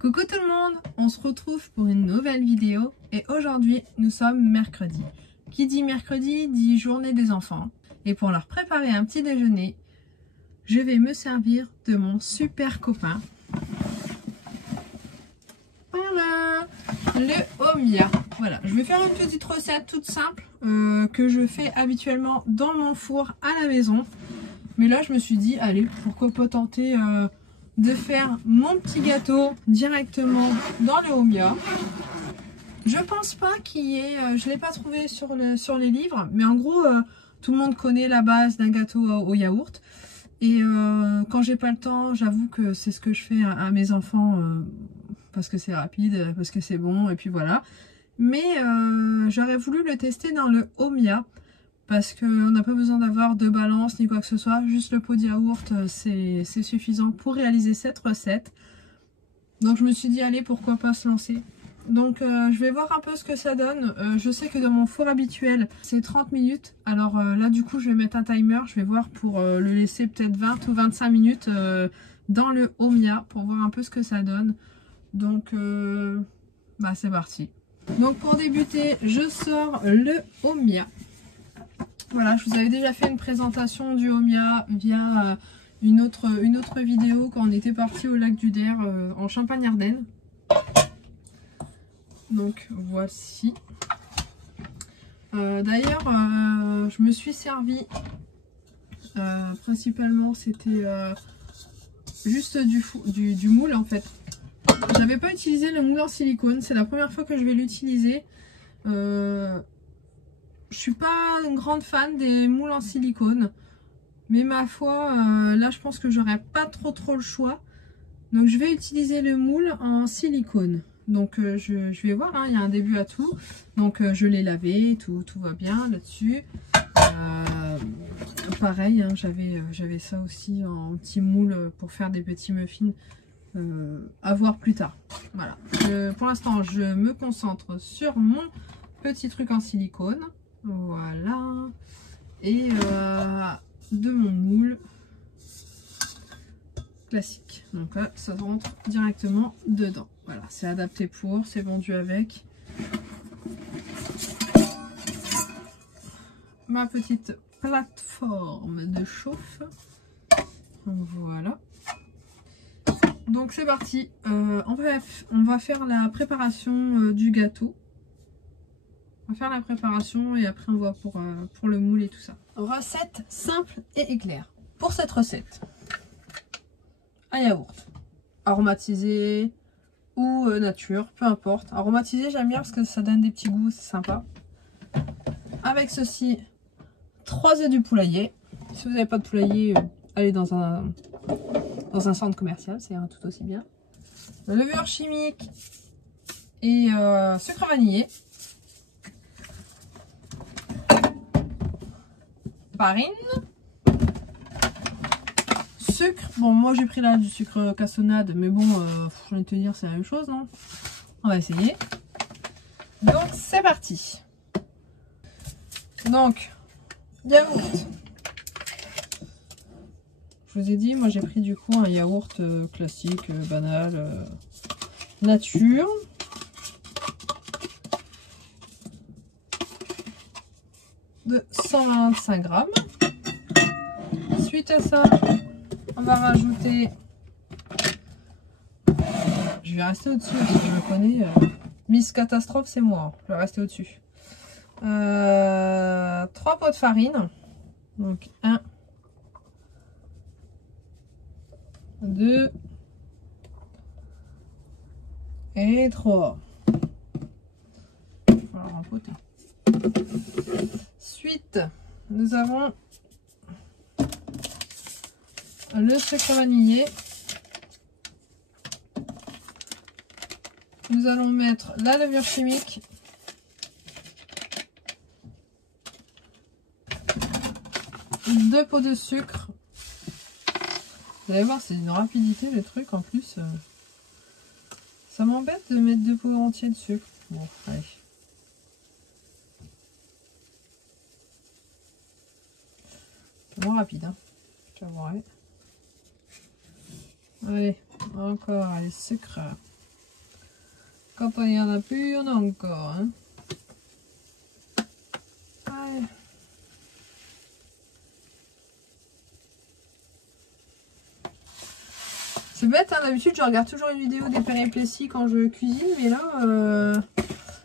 Coucou tout le monde, on se retrouve pour une nouvelle vidéo et aujourd'hui nous sommes mercredi. Qui dit mercredi dit journée des enfants et pour leur préparer un petit déjeuner, je vais me servir de mon super copain. Voilà, le Omia. Voilà, je vais faire une petite recette toute simple que je fais habituellement dans mon four à la maison. Mais là je me suis dit, allez, pourquoi pas tenter de faire mon petit gâteau directement dans le Omia. Je pense pas qu'il y ait, je l'ai pas trouvé sur les livres, mais en gros tout le monde connaît la base d'un gâteau au yaourt. Et quand j'ai pas le temps, j'avoue que c'est ce que je fais à mes enfants parce que c'est rapide, parce que c'est bon et puis voilà. Mais j'aurais voulu le tester dans le Omia parce qu'on n'a pas besoin d'avoir de balance ni quoi que ce soit, juste le pot de yaourt c'est suffisant pour réaliser cette recette. Donc je me suis dit allez, pourquoi pas se lancer. Donc je vais voir un peu ce que ça donne. Je sais que dans mon four habituel c'est 30 minutes. Alors là du coup je vais mettre un timer. Je vais voir pour le laisser peut-être 20 ou 25 minutes dans le Omia pour voir un peu ce que ça donne. Donc bah c'est parti. Donc pour débuter je sors le Omia. Voilà, je vous avais déjà fait une présentation du Omia via une autre vidéo quand on était parti au lac du Der en Champagne-Ardenne. Donc voici. D'ailleurs, je me suis servi principalement, c'était juste du moule en fait. J'avais pas utilisé le moule en silicone, c'est la première fois que je vais l'utiliser. Je suis pas une grande fan des moules en silicone, mais ma foi, là je pense que j'aurais pas trop le choix. Donc je vais utiliser le moule en silicone. Donc je vais voir, hein, il y a un début à tout. Donc je l'ai lavé, tout va bien là-dessus. Pareil, hein, j'avais ça aussi en petit moule pour faire des petits muffins. À voir plus tard. Voilà. Pour l'instant, je me concentre sur mon petit truc en silicone. Voilà. Et de mon moule classique. Donc là, ça rentre directement dedans. Voilà, c'est adapté pour, c'est vendu avec. Ma petite plateforme de chauffe. Voilà. Donc c'est parti. On va faire la préparation du gâteau. On va faire la préparation et après on va pour le moule et tout ça. Recette simple et éclair. Pour cette recette, un yaourt aromatisé ou nature, peu importe. Aromatisé j'aime bien parce que ça donne des petits goûts, c'est sympa. Avec ceci, 3 œufs du poulailler. Si vous n'avez pas de poulailler, allez dans un centre commercial, c'est tout aussi bien. Levure chimique et sucre vanillé. Farine. Sucre. Bon, moi j'ai pris là du sucre cassonade, mais bon, je vais te dire, c'est la même chose, non? On va essayer. Donc, c'est parti. Donc, yaourt. Je vous ai dit, moi j'ai pris du coup un yaourt classique, banal, nature. De 125 grammes. Suite à ça, on va rajouter, je vais rester au-dessus parce que je me connais, Miss Catastrophe c'est moi, je vais rester au-dessus. 3 pots de farine, donc 1, 2 et 3. Alors, rempoter. Ensuite, nous avons le sucre vanillé. Nous allons mettre la levure chimique. Deux pots de sucre. Vous allez voir, c'est une rapidité le truc en plus. Ça m'embête de mettre 2 pots entiers de sucre. Bon, allez. C'est moins rapide, hein. J'avouerai. Allez, encore, allez, sucre. Quand il n'y en a plus, il y en a encore. Hein. Ouais. C'est bête, hein, d'habitude je regarde toujours une vidéo des péripéties quand je cuisine, mais là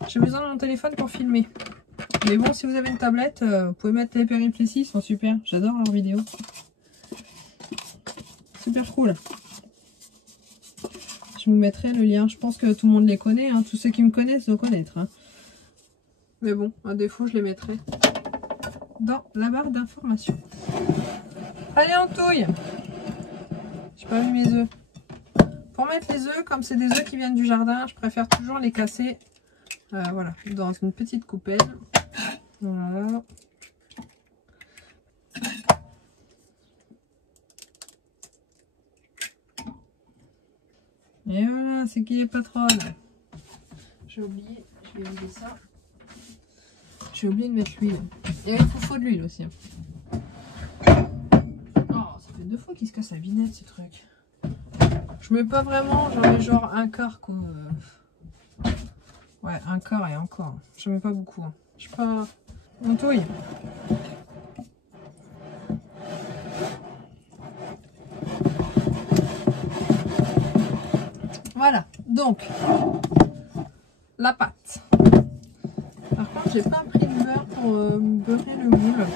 j'ai besoin de mon téléphone pour filmer. Mais bon, si vous avez une tablette, vous pouvez mettre les péripéties, ils sont super, j'adore leurs vidéos. Super cool. Je vous mettrai le lien, je pense que tout le monde les connaît, hein. Tous ceux qui me connaissent doivent connaître. Hein. Mais bon, à défaut, je les mettrai dans la barre d'information. Allez, en touille. J'ai pas mis mes œufs. Pour mettre les œufs, comme c'est des œufs qui viennent du jardin, je préfère toujours les casser voilà, dans une petite coupelle. Voilà. Et voilà, c'est qui les patronnes. J'ai oublié, je vais oublier ça. J'ai oublié de mettre l'huile. Et il faut de l'huile aussi. Oh, ça fait 2 fois qu'il se casse la vinette, ce truc. Je mets pas vraiment, j'en mets genre un quart quoi. Ouais, un quart et encore. Je mets pas beaucoup. Hein. Je sais pas. On touille. Voilà, donc la pâte. Par contre, j'ai pas pris de beurre pour beurrer le moule.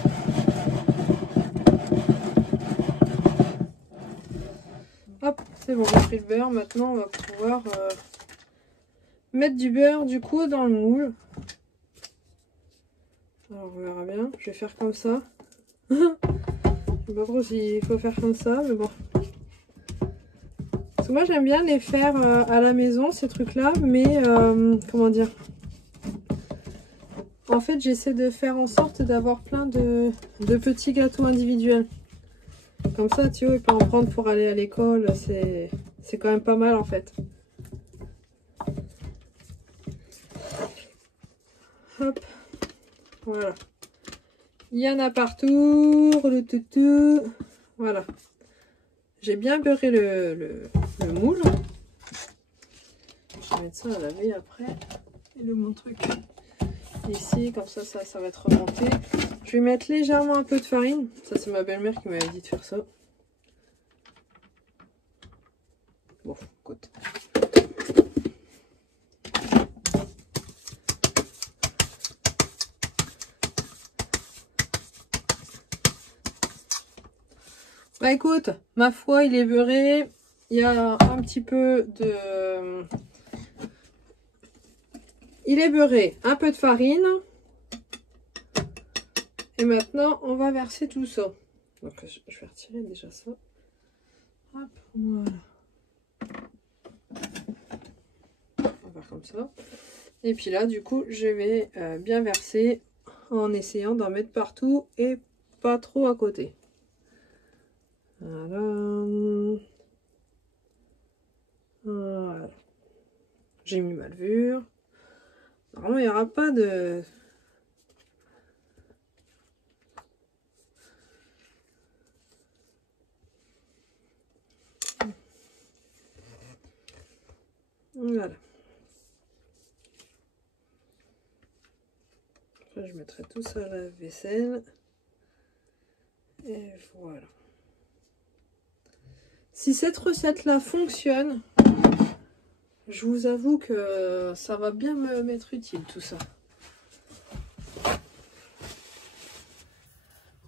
Hop, c'est bon, j'ai pris le beurre. Maintenant, on va pouvoir mettre du beurre du coup dans le moule. Alors, on verra bien. Je vais faire comme ça. Je sais pas trop s'il faut faire comme ça, mais bon. Parce que moi, j'aime bien les faire à la maison, ces trucs-là, mais comment dire? En fait, j'essaie de faire en sorte d'avoir plein de petits gâteaux individuels. Comme ça, Théo, il peut en prendre pour aller à l'école. C'est quand même pas mal, en fait. Hop. Voilà. Il y en a partout. Le toutou. Voilà. J'ai bien beurré le moule. Je vais mettre ça à laver après. Et mon truc ici, comme ça va être remonté. Je vais mettre légèrement un peu de farine. Ça, c'est ma belle-mère qui m'avait dit de faire ça. Bon, écoute. Bah écoute, ma foi, il est beurré. Il y a un petit peu de... Il est beurré, un peu de farine. Et maintenant, on va verser tout ça. Donc, je vais retirer déjà ça. Hop, voilà. On va faire comme ça. Et puis là, du coup, je vais bien verser en essayant d'en mettre partout et pas trop à côté. Voilà. Voilà. J'ai mis ma levure. Normalement, il n'y aura pas de... Voilà. Après, je mettrai tout ça à la vaisselle. Et voilà. Si cette recette-là fonctionne, je vous avoue que ça va bien m'être utile tout ça.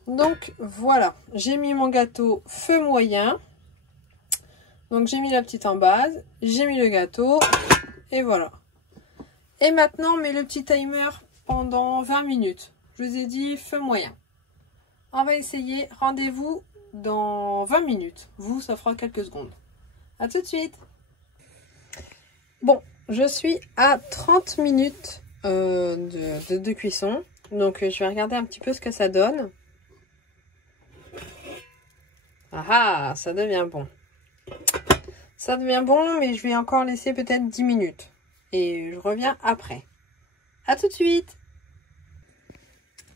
Donc voilà, j'ai mis mon gâteau feu moyen. Donc j'ai mis la petite en base, j'ai mis le gâteau et voilà. Et maintenant on met le petit timer pendant 20 minutes. Je vous ai dit feu moyen. On va essayer, rendez-vous dans 20 minutes. Vous, ça fera quelques secondes. À tout de suite. Bon, je suis à 30 minutes de cuisson. Donc je vais regarder un petit peu ce que ça donne. Ah, ça devient bon. Ça devient bon, mais je vais encore laisser peut-être 10 minutes. Et je reviens après. À tout de suite.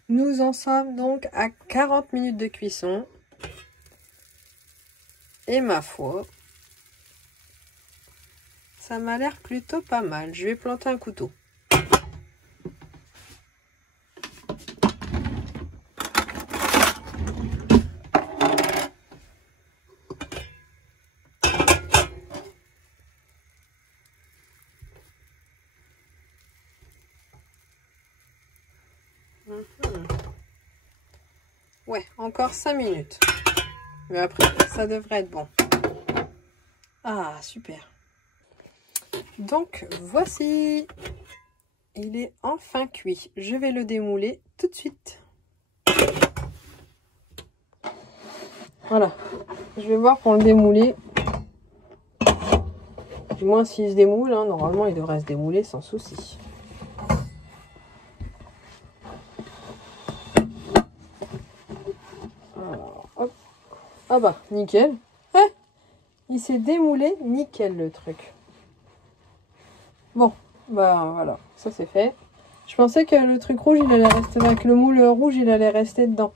Nous en sommes donc à 40 minutes de cuisson. Et ma foi, Ça m'a l'air plutôt pas mal. Je vais planter un couteau. Ouais, encore 5 minutes. Mais après, ça devrait être bon. Ah, super. Donc, voici. Il est enfin cuit. Je vais le démouler tout de suite. Voilà. Je vais voir pour le démouler. Du moins, s'il se démoule, hein, normalement, il devrait se démouler sans souci. Alors, hop. Ah bah, nickel. Eh, il s'est démoulé, nickel le truc. Bon, bah voilà, ça c'est fait. Je pensais que le truc rouge, il allait rester, avec le moule rouge, il allait rester dedans.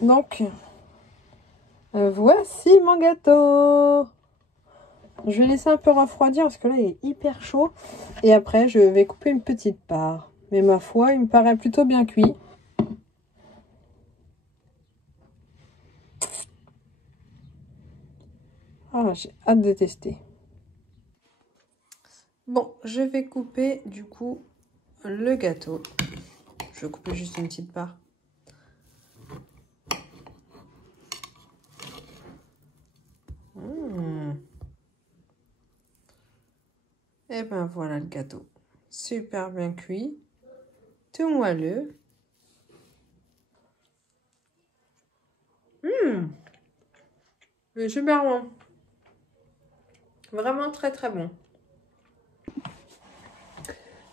Donc, voici mon gâteau. Je vais laisser un peu refroidir parce que là, il est hyper chaud. Et après, je vais couper une petite part. Mais ma foi, il me paraît plutôt bien cuit. Ah, j'ai hâte de tester. Bon, je vais couper du coup le gâteau. Je vais couper juste une petite part. Et ben voilà le gâteau. Super bien cuit. Tout moelleux. C'est super bon. Vraiment très très bon.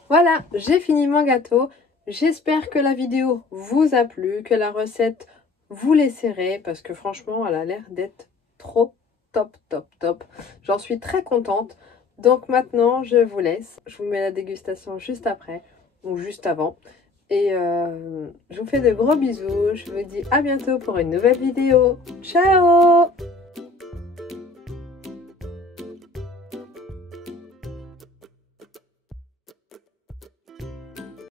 Voilà, j'ai fini mon gâteau. J'espère que la vidéo vous a plu, que la recette vous laisserez, parce que franchement, elle a l'air d'être trop top, top, top. J'en suis très contente. Donc maintenant, je vous laisse. Je vous mets la dégustation juste après, ou juste avant. Et je vous fais de gros bisous. Je vous dis à bientôt pour une nouvelle vidéo. Ciao!